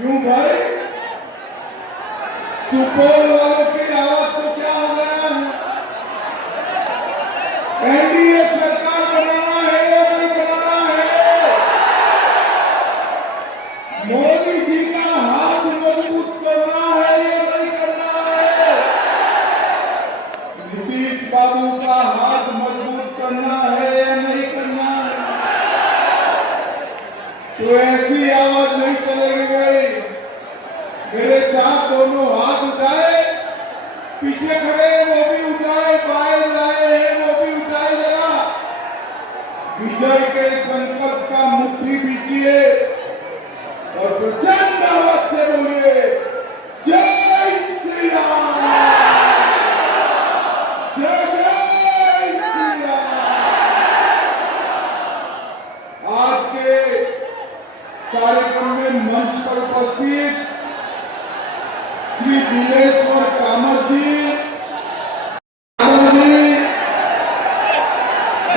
क्यों भाई? सुपौल वालों की आवाज को क्या हो गया है? एनडीए सरकार बनाना है या नहीं बनाना है? मोदी जी का हाथ मजबूत करना है या नहीं करना है? नीतीश बाबू का हाथ मजबूत करना है या नहीं करना है? तो ऐसी आवाज नहीं चलेगी भाई। मेरे साथ दोनों हाथ उठाए, पीछे खड़े हैं वो भी उठाए, बाएं लाए हैं वो भी उठाए। जरा विजय के संकल्प का मुट्ठी बीजिए और प्रचंड आवाज से बोलिए, जय श्री राम, जय जय श्री राम। आज के कार्यक्रम में मंच पर उपस्थित श्री दिनेश्वर कामत जी,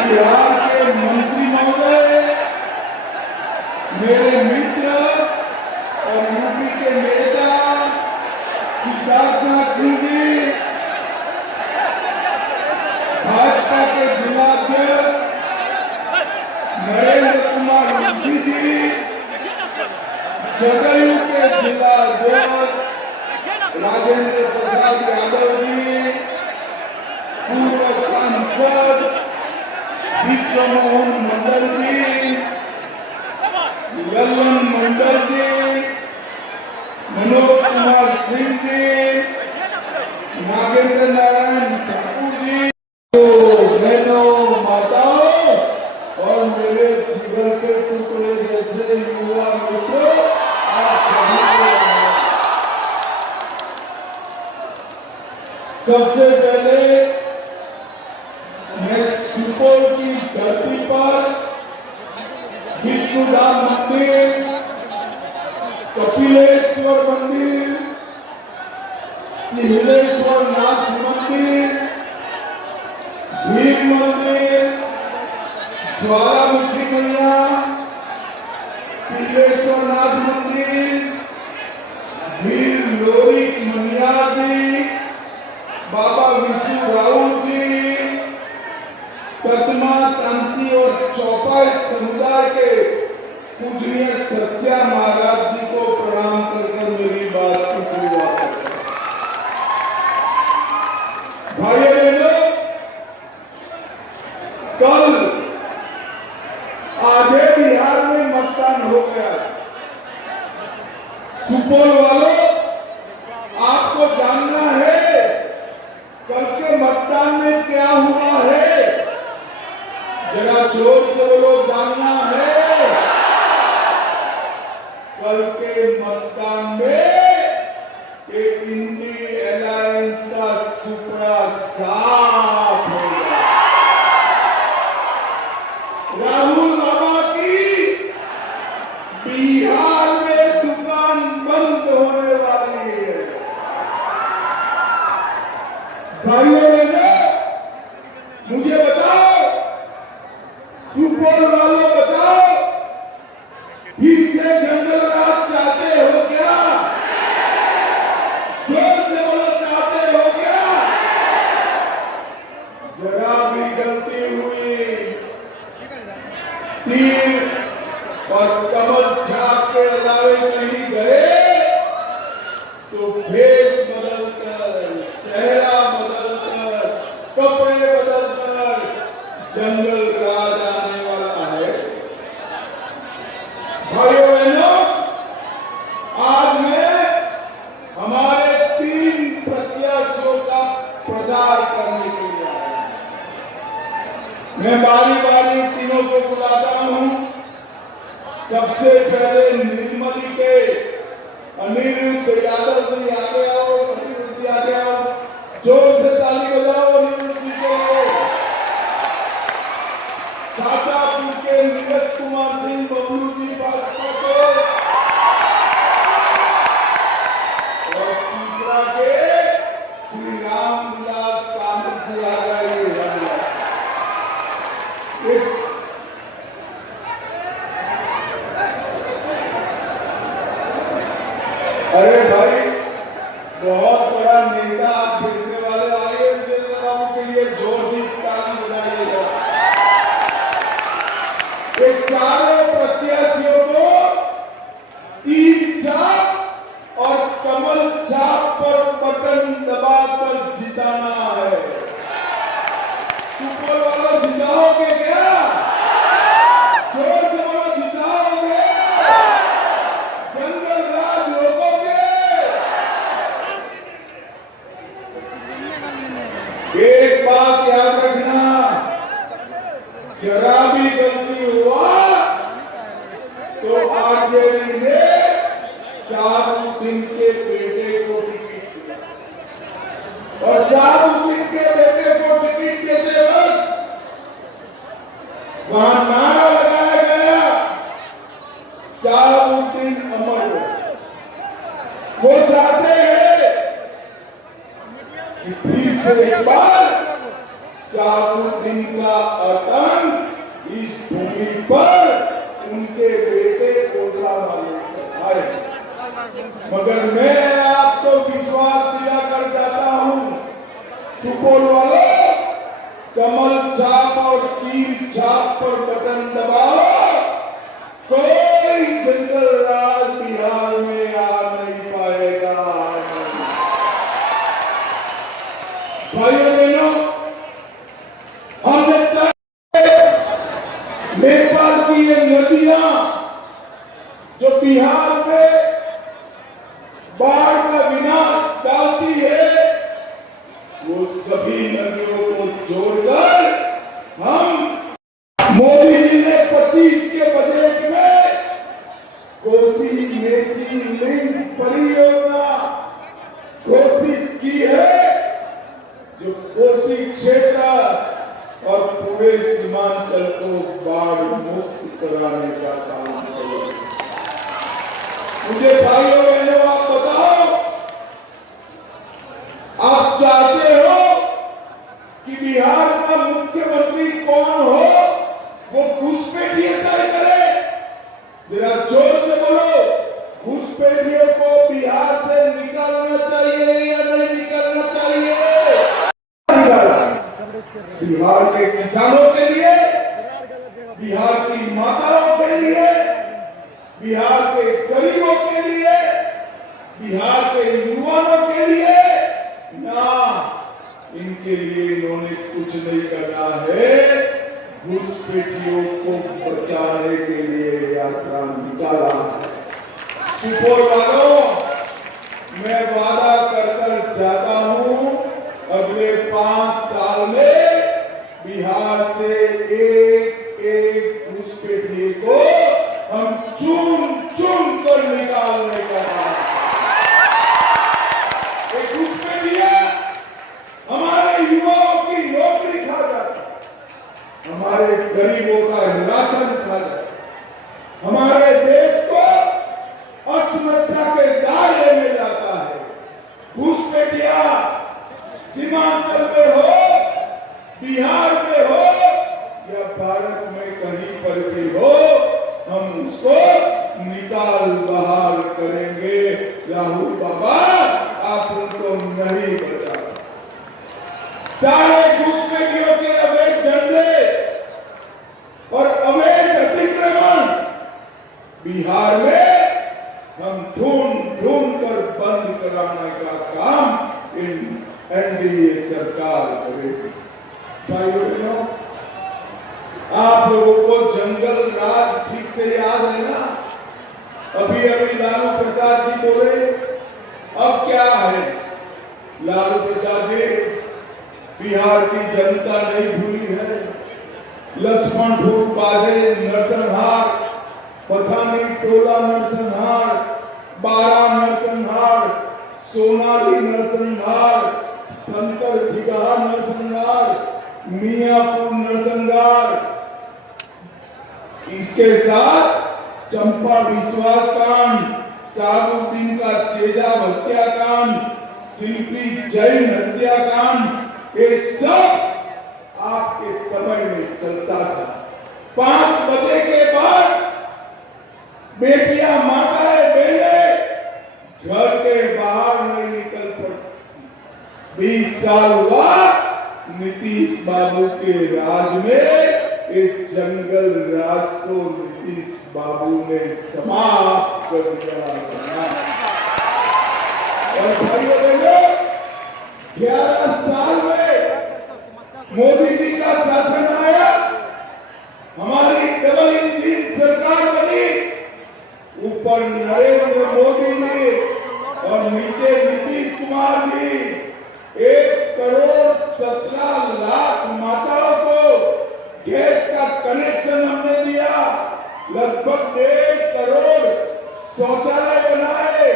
बिहार के मंत्री महोदय, मेरे मित्र और यूपी के नेता सिद्धार्थनाथ सिंह जी, भाजपा के जिलाध्यक्ष नरेंद्र कुमार ऋषि जी, जदयू के जिलाध्यक्ष राजेंद्र प्रसाद यादव जी, पूर्व सांसद विश्व मोहन मंडल जी, ललन मंडल जी, मनोज कुमार सिंह जी, नागेंद्र नारायण ठाकुर जी, बहनों, माताओं और मेरे जीवन के टुकड़े जैसे युवा मित्रों, आप सभी को सबसे पहले मैं सुपौल की धरती पर विष्णुदान मंदिर, कपिलेश्वर मंदिर, तिलेश्वर नाथ मंदिर, भीम मंदिर, ज्वालामुखी मैया, तिलेश्वर नाथ मंदिर, वीर लोरिक मनियार जी, बाबा विष्णु राउत जी, ततमा तांती और चौपाई समुदाय के पूजनीय सत्या महाराज जी को प्रणाम कर मेरी बात की शुरुआत करता हूं। भाइयों बहनों, कल आधे बिहार में मतदान हो गया। सुपौल वालों, आपको जानना है कल के मतदान में क्या हुआ है? जरा जोर से बोलो, जानना है? कल के मतदान में एक इंडी अलायंस का सुपड़ा साफ हो गया। राहुल बाबा की बिहार में दुकान बंद होने वाली है। भाइयों बहनों, मुझे बताओ, सुपौल वालों बताओ, फिर से जंगल राज चाहते हो क्या? जोर से बोलो, चाहते हो क्या? जरा भी गलती हुई, तीर और कमल छाप के अलावे कहीं गए तो भेष बदलकर, चेहरा बदलकर, कपड़े बदलकर जंगल राज आने वाला है। भाइयों बहनों, आज मैं हमारे 3 प्रत्याशियों का प्रचार करने के लिए आया। मैं बारी बारी तीनों को बुलाता हूं। सबसे पहले निर्मली के अनिरुद्ध यादव जी आगे आओ, अनिरुद्ध जी आगे आओ, जोर से ताली बजाओ अनिरुद्ध जी के लिए। शाहजहांपुर के नीरज कुमार सिंह बबलू जी भाजपा के, और तीसरा के श्री रामविलास कामत जी आ गए। अरे भाई, बहुत बड़ा नेता आप गिरने वाले, आइए विजेंद्र बाबू के लिए जोर की ताली बजाइएगा। ये चारों प्रत्याशियों को तीर छाप और कमल छाप पर बटन दबाकर जिताना है। सुपर वालों, जिताओगे क्या? जोर से बोलो, जिताओगे? जंगल राज रोकोगे? एक बात याद रखना, जरा भी गलती हुआ तो आरजेडी ने साबुद्दीन के बेटे को टिकट दिया, और साबुद्दीन के बेटे को टिकट देते वक्त वहां नारा लगाया गया, साबुद्दीन अमर। वो चाहते हैं कि फिर से एक बार साबुद्दीन का आतंक इस भूमि पर उनके बेटे ओसामा लेकर आए। मगर मैं आपको विश्वास दिलाकर जाता हूं, सुपोल वालों, कमल छाप और तीर छाप पर बटन दबाओ, कोई जंगल राज बिहार में आ नहीं पाएगा। भाइयों बहनों, हमने नेपाल की ये नदियां जो बिहार में बाढ़ का विनाश डालती है, वो सभी नदियों को जोड़कर हम, मोदी जी ने 25 के बजट में कोसी मेची लिंक परियोजना घोषित की है, जो कोसी क्षेत्र और पूरे सीमांचल को बाढ़ मुक्त कराने का काम करेगा। मुझे भाइयों बहनों, आप बताओ, आप चाहते हो कि बिहार का मुख्यमंत्री कौन हो, वो घुसपैठिए तय करे? जरा जोर से बोलो, घुसपैठियों को बिहार से निकालना चाहिए या नहीं निकालना चाहिए? बिहार के किसानों के लिए, बिहार की माताओं के लिए, बिहार के गरीबों के लिए, बिहार के युवाओं के लिए ना, इनके लिए इन्होंने कुछ नहीं करना है। घुसपैठियों को बचाने के लिए यात्रा निकाला है। सुपोल वालों, मैं वादा कर जाता हूं, अगले 5 साल में बिहार से एक घुसपैठिए को हम चुन चुन कर निकालने का काम। एक घुसपैठिया हमारे युवाओं की नौकरी खा जाता, हमारे गरीबों का राशन खा जाता, हमारे देश को असुरक्षा के दायरे में लाता है। घुसपैठिया सीमांचल में हो, बिहार में हो या भारत में कहीं पर भी हो, हम उसको निकाल बहाल करेंगे। राहुल बाबा, आप उनको नहीं बचा। सारे घुसपैठियों के अवैध धंधे और अवैध अतिक्रमण बिहार में हम ढूंढ ढूंढ कर बंद कराने का काम इन एनडीए सरकार करेगी। भाइयों बहनों, आप लोगों को जंगल राज ठीक से याद है ना? अभी अभी लालू प्रसाद जी बोले, अब क्या है? लालू प्रसाद जी, बिहार की जनता नहीं भूली है। लक्ष्मणपुर बाजे नरसंहार, पठानी टोला नरसंहार, बारा नरसंहार, सोनाली नरसंहार, शंकर दिगहा नरसंहार, मियापुर नरसंहार, इसके साथ चंपा विश्वास कांड, साबुद्दीन का तेजाब हत्याकांड, शिल्पी जैन हत्याकांड, ये सब आपके समय में चलता था। 5 बजे के बाद बेटियां, माताएं, बहनें घर 20 साल हुआ नीतीश बाबू के राज में। इस जंगल राज को नीतीश बाबू ने समाप्त कर दिया। और भाइयों बहनों, 11 साल में मोदी जी का शासन आया, हमारी डबल इंजन सरकार बनी। ऊपर नरेंद्र मोदी जी और नीचे नीतीश कुमार जी 1,17,00,000 माताओं को गैस का कनेक्शन हमने दिया। लगभग 1.5 करोड़ शौचालय बनाए।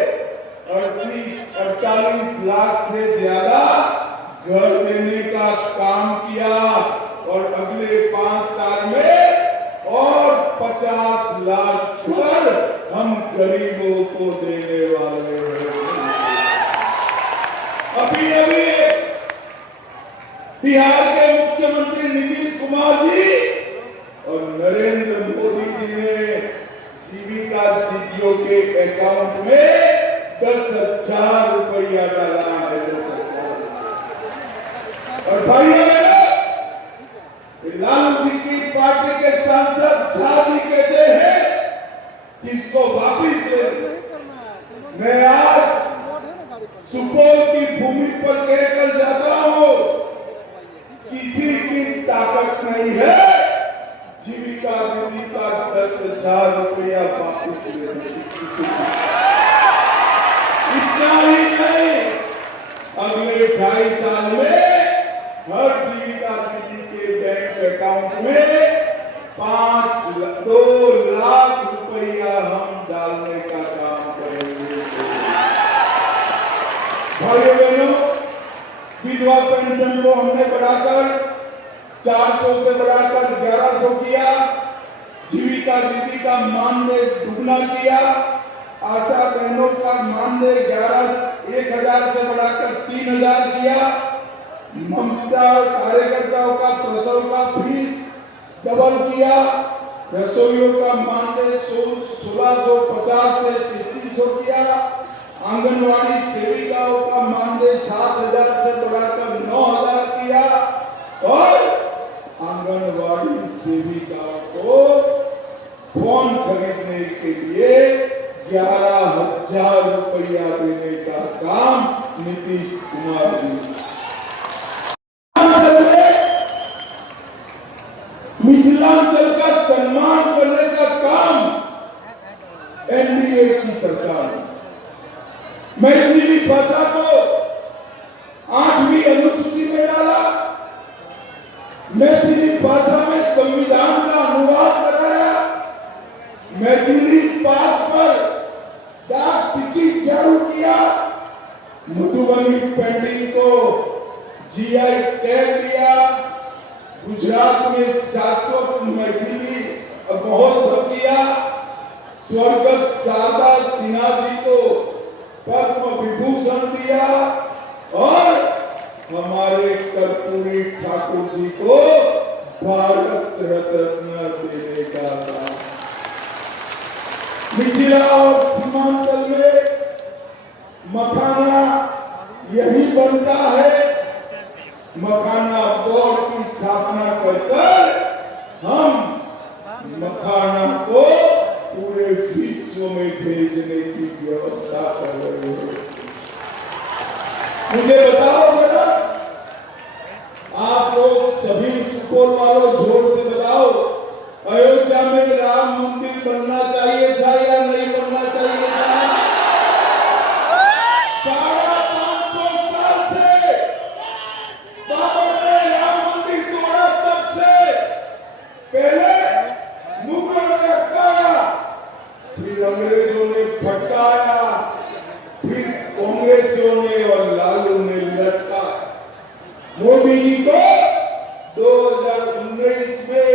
48 लाख से ज्यादा घर देने का काम किया। और अगले 5 साल में और 50 लाख घर हम गरीबों को देने वाले हैं। अभी बिहार के मुख्यमंत्री नीतीश कुमार जी और नरेंद्र मोदी जी ने जीविका दीदियों के अकाउंट में 10,000 रुपया डाला है। और भाइयों लालू जी की पार्टी के सांसद झा जी कहते हैं कि इसको वापिस ले। मैं आज सुपौल की भूमि पर कहकर जाता हूं, किसी की ताकत नहीं है जीविका दीदी का 10,000 रुपया वापिस लेने की। इतना ही नहीं, अगले 2.5 साल में हर जीविका दीदी के बैंक अकाउंट में 2 लाख रुपया हम डालने का काम करेंगे। भाइयों बहनों, विधवा पेंशन को हमने बढ़ाकर 400 से बढ़ाकर 1100 किया। जीविका दीदी का मानदेय दुगना किया। आशा बहनों का मानदेय 1,000 से बढ़ाकर 3,000 किया। ममता कार्यकर्ताओं का प्रसव का फीस डबल किया। रसोइयों का मानदेय 1650 से 3300 किया। आंगनवाड़ी सेविकाओं का मानदेय 7,000 से बढ़ाकर 9,000 किया। और आंगनवाड़ी सेविकाओं को फोन खरीदने के लिए 11,000 रुपया देने का काम नीतीश कुमार जी। मिथिलांचल का सम्मान करने का काम एनडीए की सरकार ने। मैथिली भाषा को 8वीं अनुसूची में डाला। मैथिली भाषा में संविधान का अनुवाद कराया। मैथिली पाठ पर डाक टिकट जारी किया। मधुबनी पेंटिंग को जीआई टैग दिया। गुजरात में शाश्वत मैथिली महोत्सव किया। स्वर्गत शारदा सिन्हा जी को पद्म विभूषण दिया। और हमारे कर्पूरी ठाकुर जी को भारत रत्न देने का था। मिथिला और सीमांचल में मखाना यही बनता है। मखाना बोर्ड की स्थापना कर हम मखाना को पूरे विश्व में भेजने की व्यवस्था कर रहे हैं। मुझे बताओ जरा, आप लोग सभी सुपौल वालों जोर से बताओ, अयोध्या में राम मंदिर बनना चाहिए था या नहीं बनना चाहिए था? 550 साल से बाबर ने राम मंदिर तोड़ा। तब से पहले मुगलों ने हटाया, फिर अंग्रेजों ने फटकाया, फिर कांग्रेसियों ने और लालू ने लटका। मोदी जी को 2019 में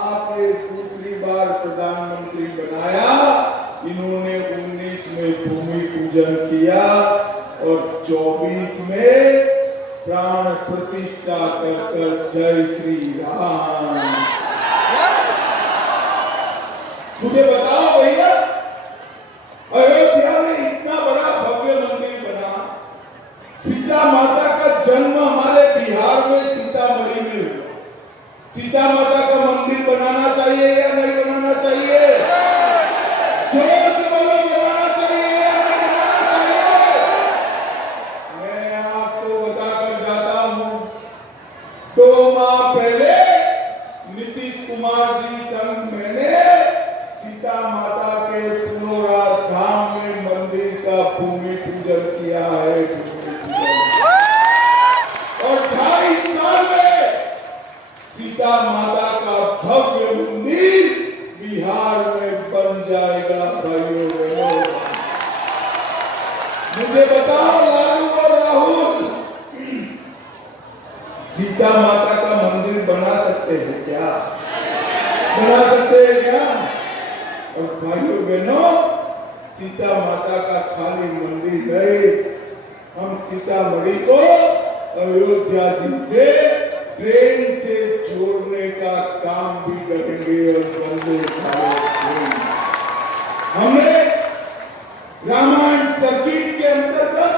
आपने दूसरी बार प्रधानमंत्री बनाया। इन्होंने 19 में भूमि पूजन किया और 24 में प्राण प्रतिष्ठा कर जय श्री राम। मुझे बताओ भैया, अयोध्या में इतना बड़ा भव्य मंदिर बना, सीता माता पूजन किया है। और 2.5 साल में सीता माता का भव्य मंदिर बिहार में बन जाएगा। भाइयों बहनों, मुझे बताओ लालू और राहुल, सीता माता का मंदिर बना सकते हैं क्या? बना सकते हैं क्या? और भाइयों बहनों, सीता माता का खाली मंदिर नहीं, हम सीतामढ़ी को अयोध्या जी से ट्रेन से जोड़ने का काम भी करेंगे। और वंदे भारत हमने रामायण सर्किट के अंतर्गत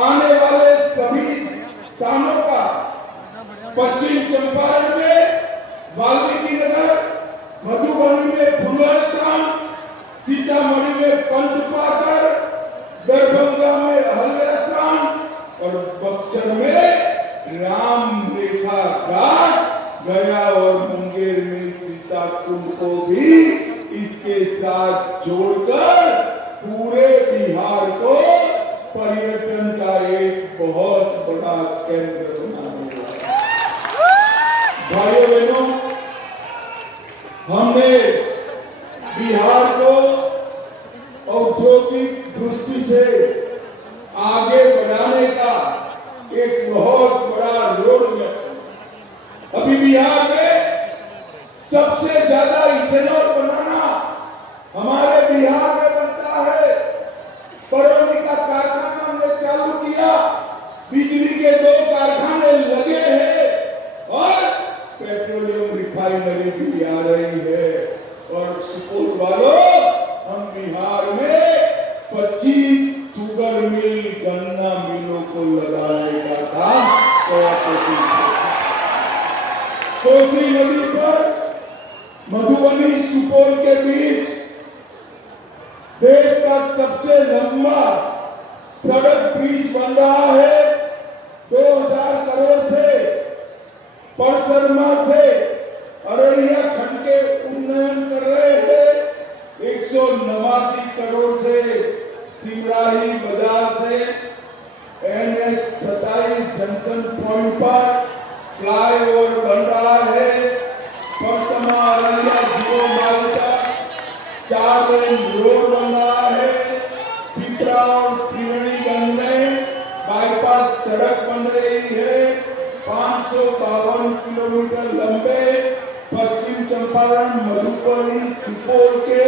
आने वाले सभी स्थानों का पश्चिम चंपारण में वाल्मीकि नगर, मधुबनी में फुलर स्थान, सीतामढ़ी में पंचपाकर, दरभंगा में अहल्या स्थान और बक्सर में राम रेखा घाट, गया और मुंगेर में सीता कुंड को भी इसके साथ जोड़कर पूरे बिहार को पर्यटन का एक बहुत बड़ा केंद्र बनाने वाला। भाइयों बहनों, हमने बिहार को औद्योगिक दृष्टि से आगे बढ़ाने का एक बहुत बड़ा रोड मैप। अभी बिहार में सबसे ज्यादा इथेनॉल बनाना हमारे बिहार में बनता है। बरौनी का कारखाना हमने चालू किया, बिजली के 2 कारखाने लगे हैं और पेट्रोलियम रिफाइनरी भी आ रही है। और सुपौल वालों, हम बिहार में 25 शुगर मिल, गन्ना मिलों को लगाने का काम कोसी नदी पर मधुबनी सुपौल के बीच देश का सबसे लंबा सड़क ब्रिज बन रहा है। 2000 करोड़ से परसरमा से अररिया खंड के उन्नयन कर रहे हैं। 189 करोड़ से सिमराही बाजार से NH 27 जंक्शन पॉइंट पर फ्लाईओवर बन रहा है। परसमा अररिया जीरो माइल तक 4 लेन रोड बन रहा है। पिपरा और त्रिवेणीगंज में बाईपास सड़क बन रही है। 552 किलोमीटर लंबे पश्चिम चंपारण, मधुबनी, सुपौल के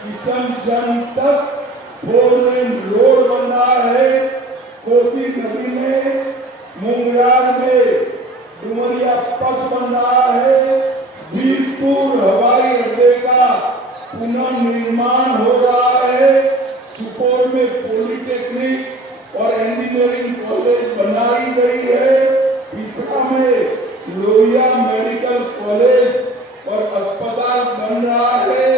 किशनगंज तक 4 लेन रोड बन रहा है। कोसी नदी में मुंगरार में डुमरिया पथ बन रहा है। वीरपुर हवाई अड्डे का पुनर्निर्माण हो रहा है। सुपौल में पॉलिटेक्निक और इंजीनियरिंग कॉलेज बनाई गई है। पिपरा में लोहिया मेडिकल कॉलेज और अस्पताल बन रहा है।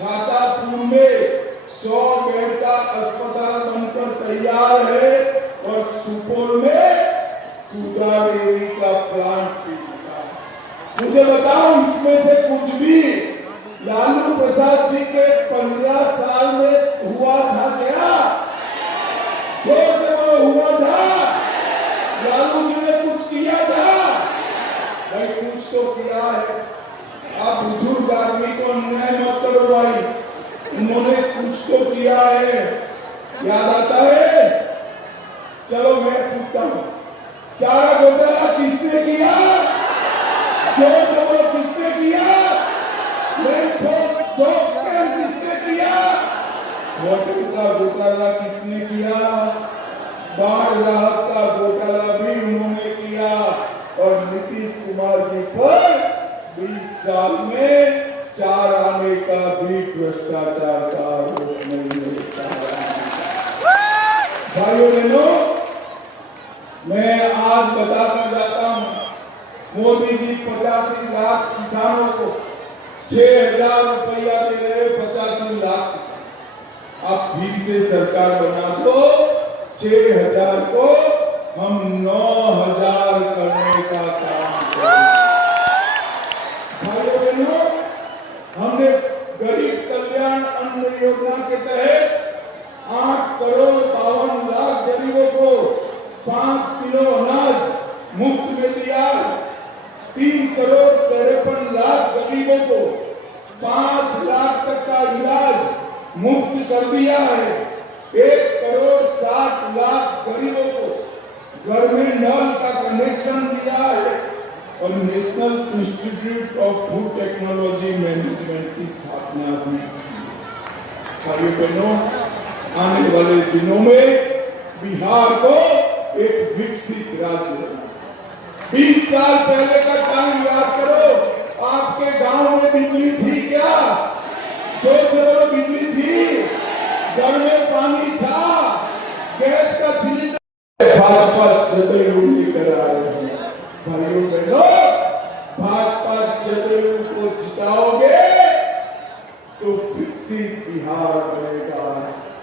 छातापुर में 100 बेड का अस्पताल बनकर तैयार है और सुपौल में सुधा डेयरी का प्लांट भी बना है। मुझे बताओ, इसमें से कुछ भी लालू प्रसाद जी के 15 साल में हुआ था क्या? जो वो हुआ था, लालू जी ने कुछ किया था? भाई कुछ तो किया है। आप बुजुर्ग आदमी को अन्याय मत करो भाई, उन्होंने कुछ तो किया है। याद आता है? चलो मैं पूछता हूँ, चारा घोटाला किसने किया? जो किसने किया? किसने किया? होटल का घोटाला किसने किया? बाढ़ राहत का घोटाला भी उन्होंने किया। और नीतीश कुमार जी पर 20 साल में 4 आने का भी भ्रष्टाचार का आरोप नहीं होता। भाइयों बहनों, मैं आज बताकर जाता हूं, मोदी जी 85 लाख किसानों को 6,000 रुपया दे रहे। 85 लाख आप फिर से सरकार बना दो, 6,000 को हम 9,000 करने का काम करेंगे। भाइयों बहनों, हमने गरीब कल्याण अन्न योजना के तहत 8 करोड़ 52 गरीबों को 5 किलो अनाज मुफ्त में दिया। 3,53,00,000 गरीबों को 5 लाख तक का इलाज मुफ्त कर दिया है। 1,60,00,000 गरीबों को घर में नल का कनेक्शन दिया है और national institute of food technology management की स्थापना भी। भाइयों बहनों, आने वाले दिनों में बिहार को एक विकसित राज्य बनाना। 20 साल पहले का टाइम याद करो, आपके गांव में बिजली थी क्या? जो चलो बिजली थी, घर में पानी था, गैस का सिलेंडर। भाजपा जदयू लेकर आ रहे हैं। भाइयों बहनों, भाजपा जदयू को जिताओगे तो विकसित बिहार बनेगा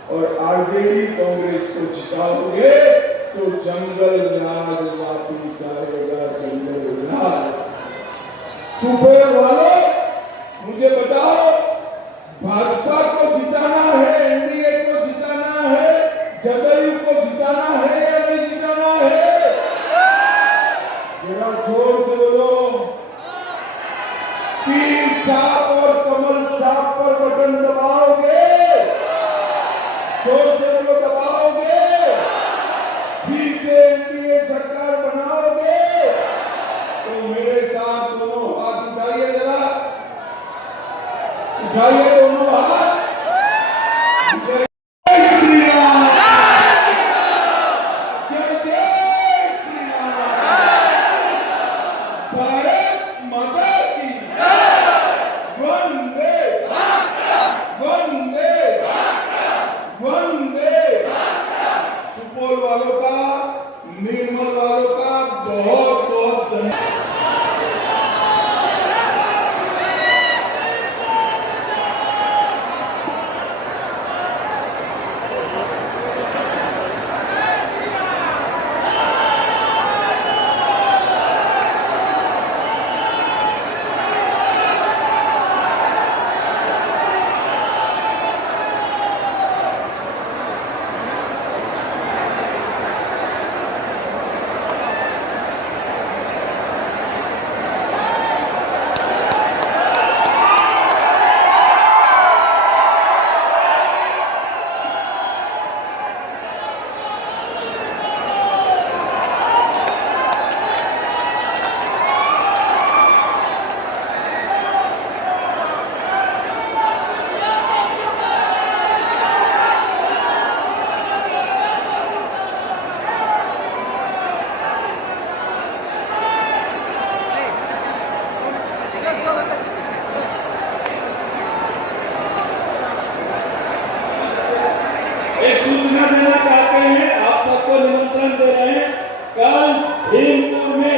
और आरजेडी कांग्रेस को जिताओगे तो जंगल राज वापिस आएगा। जंगल राज। सुबह वालों, मुझे बताओ, भाजपा को जिताना है, एनडीए को जिताना है, जदयू को जिताना है या नहीं जिताना है? जरा जोर से बोलो। तीर छाप और कमल छाप पर बटन दबाओगे? जोर से बोलो, दबाओगे? फिर से एनडीए सरकार बनाओगे? तो मेरे साथ दोनों हाथ उठाइए, जरा उठाइए दोनों हाथ। जय श्री राम, जय जय श्री राम। भारत माता की वंदे वंदे वंदे। सुपौल वालों का, निर्मल वालों का बहुत बहुत धन्यवाद। एक सूचना देना चाहते हैं, आप सबको निमंत्रण दे रहे हैं। कल भीमपुर में